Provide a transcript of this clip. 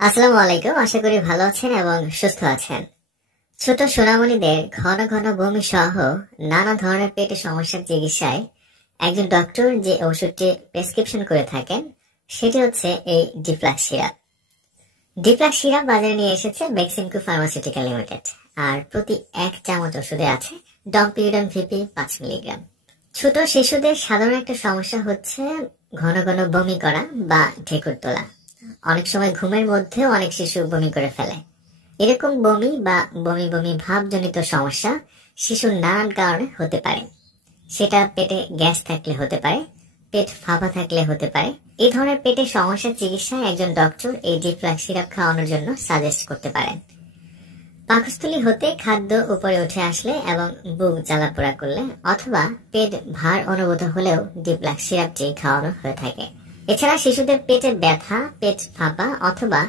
আসসালামু আলাইকুম। আশা করি ভালো আছেন এবং সুস্থ আছেন। ছোট সোনামণিদের ঘন ঘন বমি সহ নানা ধরনের পেটের সমস্যার চিকিৎসায় একজন ডক্টর যে ওষুধটি প্রেসক্রিপশন করে থাকেন সেটি হচ্ছে এই ডিফ্লাক্স সিরাপ। ডিফ্লাক্স সিরাপ বাজারে নিয়ে এসেছে বেক্সিমকো ফার্মাসিউটিক্যাল লিমিটেড। আর প্রতি 1 চামচ ওষুধে আছে ডম্পিউরাম ভিপি 5 মিলিগ্রাম। ছোট শিশুদের সাধারণ একটা সমস্যা হচ্ছে ঘন ঘন বমি করা বা ঢেকুর তোলা। অনেক সময় ঘুমের মধ্যেও অনেক শিশু বমি করে ফেলে। এরকম বমি বা বমি বমি ভাবজনিত সমস্যা শিশুর নানান কারণে হতে পারে। সেটা পেটে গ্যাস থাকলে হতে পারে, পেট ফাঁপা থাকলে হতে পারে। এই ধরনের পেটের সমস্যার চিকিৎসায় একজন ডক্টর এই ডিফ্লাক্স সিরাপ খাওয়ানোর জন্য সাজেস্ট করতে পারেন। পাকস্থলী হতে খাদ্য উপরে উঠে আসলে এবং বুক জ্বালাপোড়া করলে অথবা পেট ভার অনুভূত হলেও ডিফ্লাক্স সিরাপটি খাওয়ানো হয়ে থাকে। এছাড়া শিশুদের পেটে ব্যথা, পেট ফাঁপা অথবা